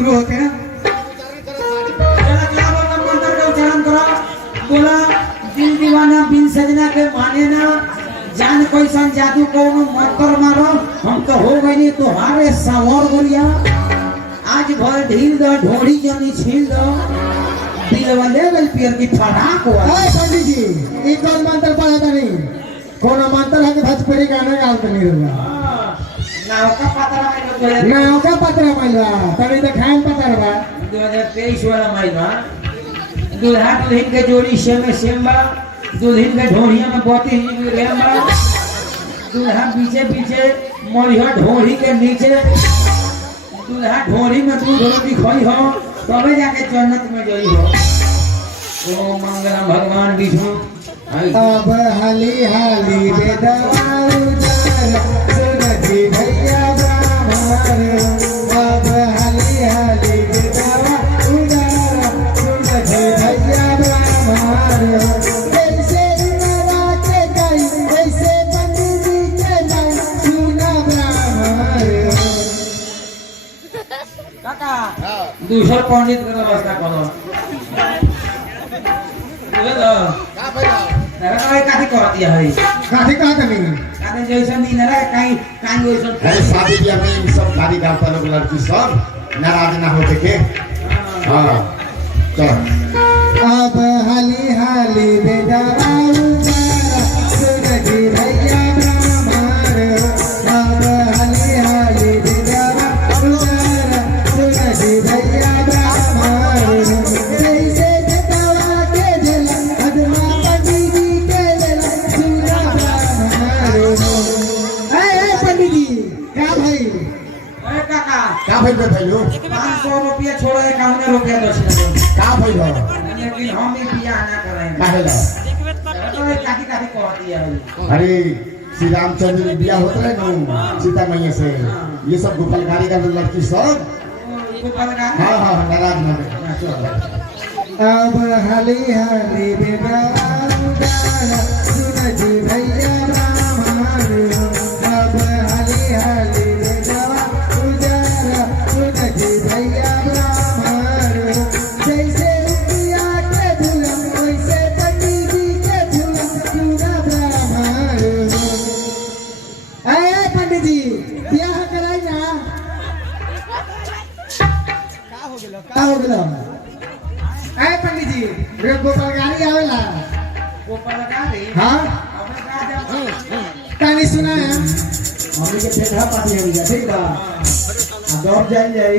शुरू होते हैं। मंत्र का उच्चारण करो। बोला दिल दीवाना बिन सजना के माने ना, जान कोई सन जादू को मंत्र मारो, हम तो हो गई नहीं तुम्हारे सवार गोरिया। आज भर ढील दो, ढोड़ी जनी छील दो, दिलवा लेवल पियर की फराक हुआ। पंडित जी ये कौन मंत्र पढ़ा था नहीं, कौन मंत्र है कि भोजपुरी गाना गाता नहीं रहा नाव का पता नाव का पत्र माइला तभी तो खान पत्र बा 2023 वाला माइला। दूल्हा दुल्हन के जोड़ी सेम बा, दुल्हन के ढोड़िया में बोती रेम बा, दूल्हा पीछे पीछे मोरिया ढोड़ी के नीचे, दूल्हा ढोड़ी में दूध दिखाई हो तबे जाके जन्नत में गई हो। ओ मंगलम भगवान विष्णु। अब हाली हाली बेदवा उजार सुनती भैया ब्राह्मण। अब हाली हाली बेदवा उजार सुनती भैया ब्राह्मण। जैसे इमरा के गई वैसे पंडित जी के गई सुना ब्राह्मण। काका दूसरा पंडित का व्यवस्था करो। काठी कह दिया है, काठी कहा था नहीं काठी जैसा नहीं ना कहीं कहीं वैसा। अरे शादी ब्याह में इन सब कारीगर लोग लड़की सब नाराज ना हो देखे। हाँ चलो। अब हाली हाली बेदवा उजार सुनती भैया ब्राह्मण। अब हाली हाली बेदवा उजार सुनती भैया ब्राह्मण। जैसे बेदवा के जला अदमा पंडित जी के जला सुना ब्राह्मण। ए पंडित जी क्या भाई अरे काका क्या भाई बैठे हो? 500 रुपया छोड़ो 51 रुपया दक्षिणा दो। क्या भाई हो? लेकिन हम ही बियाह ना करेंगे। काहे ला? काठी काठी कह दिया है। अरे श्री रामचंद्र जी बियाह होता है ना सीता मैया से, ये सब गोपाल कारीगर लड़की सब गोपाल का हाँ हाँ नाराज ना हो। अब हाली हाली बेदवा उजार सुनती भैया ब्राह्मण। अब हाली हाली बेदवा उजार सुनती भैया ब्राह्मण। जैसे रुपया के झूलम वैसे पंडित जी के झूलम सुना ब्राह्मण। अरे पंडित जी ब्याह कराई ना का हो गया? अरे पंडित जी रे गोपाल गाड़ी आवेला गोपाल का रे। हाँ हमें कहा जब कहानी सुना है हमें के फेंका पाती है ठीक है। अब जाए जाए